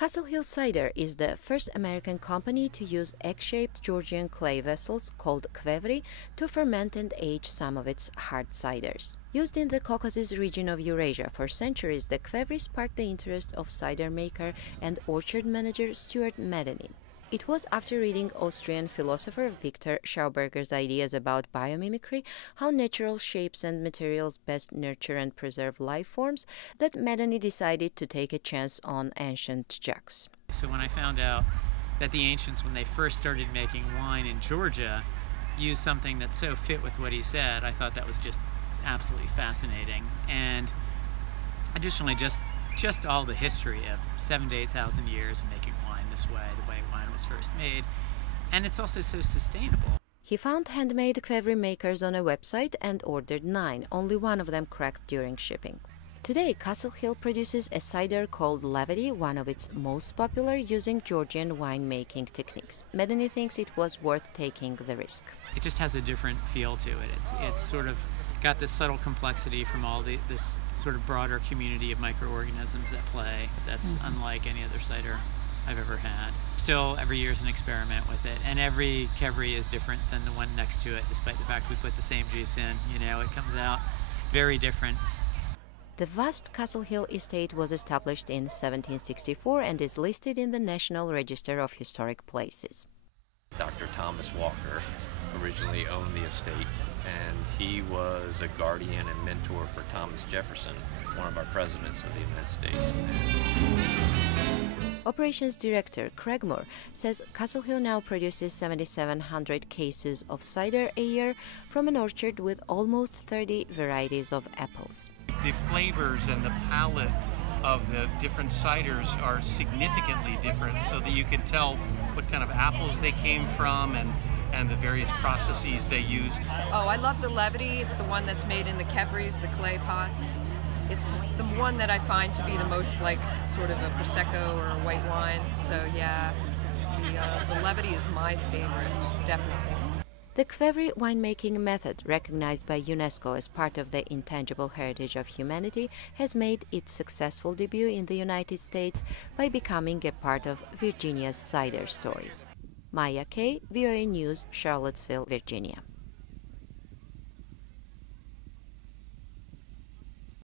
Castle Hill Cider is the first American company to use egg-shaped Georgian clay vessels called kvevri to ferment and age some of its hard ciders. Used in the Caucasus region of Eurasia for centuries, the kvevri sparked the interest of cider maker and orchard manager Stuart Medenin. It was after reading Austrian philosopher Victor Schauberger's ideas about biomimicry, how natural shapes and materials best nurture and preserve life forms, that Medenin decided to take a chance on ancient jugs. So when I found out that the ancients, when they first started making wine in Georgia, used something that so fit with what he said, I thought that was just absolutely fascinating. And additionally, just all the history of 7,000 to 8,000 years of making wine this way, the way wine was first made, and it's also so sustainable. He found handmade kvevri makers on a website and ordered 9, only one of them cracked during shipping. Today, Castle Hill produces a cider called Levity, one of its most popular, using Georgian winemaking techniques. Medenin thinks it was worth taking the risk. It just has a different feel to it. It's sort of got this subtle complexity from all this sort of broader community of microorganisms at play that's unlike any other cider I've ever had. Still, every year is an experiment with it, and every kvevri is different than the one next to it, despite the fact we put the same juice in. You know, it comes out very different. The vast Castle Hill estate was established in 1764 and is listed in the National Register of Historic Places. Dr. Thomas Walker originally owned the estate, and he was a guardian and mentor for Thomas Jefferson, one of our presidents of the United States. Operations Director Craig Moore says Castle Hill now produces 7,700 cases of cider a year from an orchard with almost 30 varieties of apples. The flavors and the palate of the different ciders are significantly different, so that you can tell what kind of apples they came from and the various processes they used. Oh, I love the Levity. It's the one that's made in the kvevris, the clay pots. It's the one that I find to be the most like sort of a Prosecco or a white wine. So yeah, the Levity is my favorite, definitely. The kvevri winemaking method, recognized by UNESCO as part of the intangible heritage of humanity, has made its successful debut in the United States by becoming a part of Virginia's cider story. Maya Kay, VOA News, Charlottesville, Virginia.